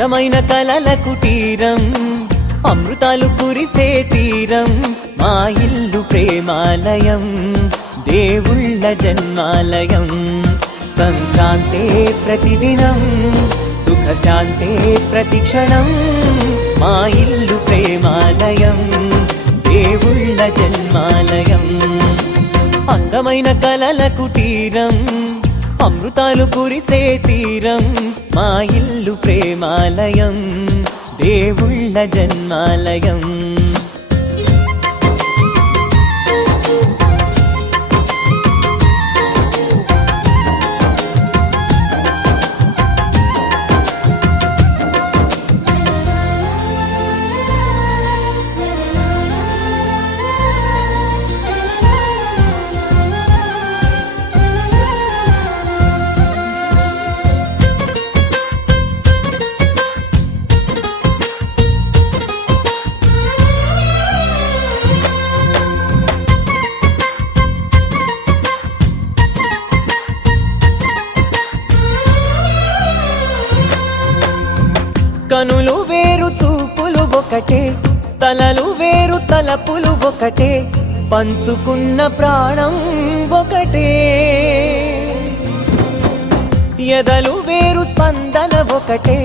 అందమైన కలల కుటీరం, అమృతాలు కురిసే తీరం, మా ఇల్లు ప్రేమాలయం, దేవుళ్ళ జన్మాలయం. సంక్రాంతే ప్రతిదినం, సుఖశాంతే ప్రతిక్షణం, మా ఇల్లు ప్రేమాలయం, దేవుళ్ళ జన్మాలయం. అందమైన కలల కుటీరం, అమృతాలు కురిసే తీరం, మా ఇల్లు ప్రేమాలయం, దేవుళ్ళ జన్మాలయం. కనులు వేరు చూపులు ఒకటే, తలలు వేరు తలపులు ఒకటే, పంచుకున్న ప్రాణం ఒకటే. ఎదలు వేరు స్పందన ఒకటే,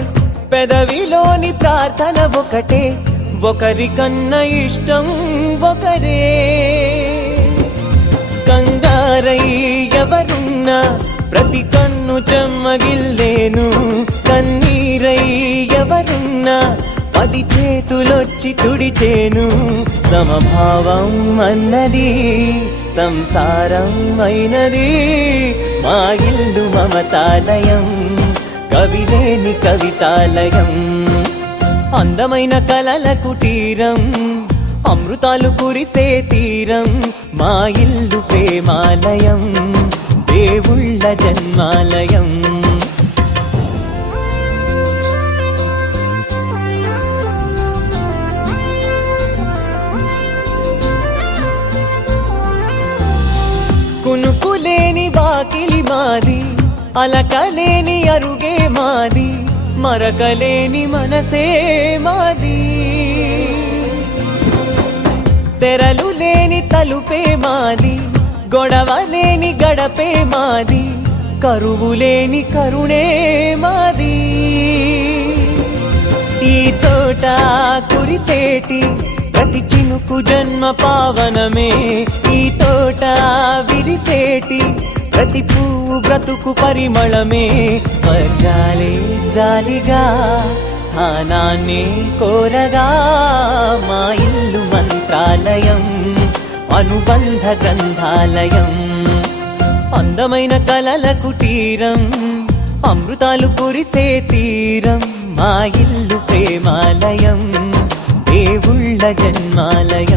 పెదవిలోని ప్రార్థన ఒకటే, ఒకరికన్నా ఇష్టం ఒకరే. కంగారై ఎవరున్నా ప్రతి కన్ను చెమ్మగిల్లేను, కన్నీరై ఎవరున్నా 10 చేతులొచ్చి తుడిచేను. సమభావం అన్నది సంసారం అయినది, మా ఇల్లు మమతాలయం, కవిలేని కవితాలయం. అందమైన కలల కుటీరం, అమృతాలు కురిసే తీరం, మా ఇల్లు ప్రేమాలయం, దేవుళ్ళ జన్మాలయం. కునుకులేని వాకిలి మాది, అలకలేని అరుగే మాది, మరకలేని మనసే మాది. తెరలు లేని తలుపే మాది, గొడవలేని గడపే మాది, కరువులేని కరుణే మాది. ఈ చోట కురిసేటి ప్రతి చినుకు జన్మ పావనమే, ఈ తోట విరిసేటి ప్రతి పువ్వు బ్రతుకు పరిమళమే. స్వర్గాలే జాలిగా స్థానాన్ని కోరగా, మా ఇల్లు మంత్రాలయం, అనుబంధ గ్రంథాలయం. అందమైన కలల కుటీరం, అమృతాలు కురిసే తీరం, మా ఇల్లు ప్రేమాలయం, దేవుళ్ళ జన్మాలయం.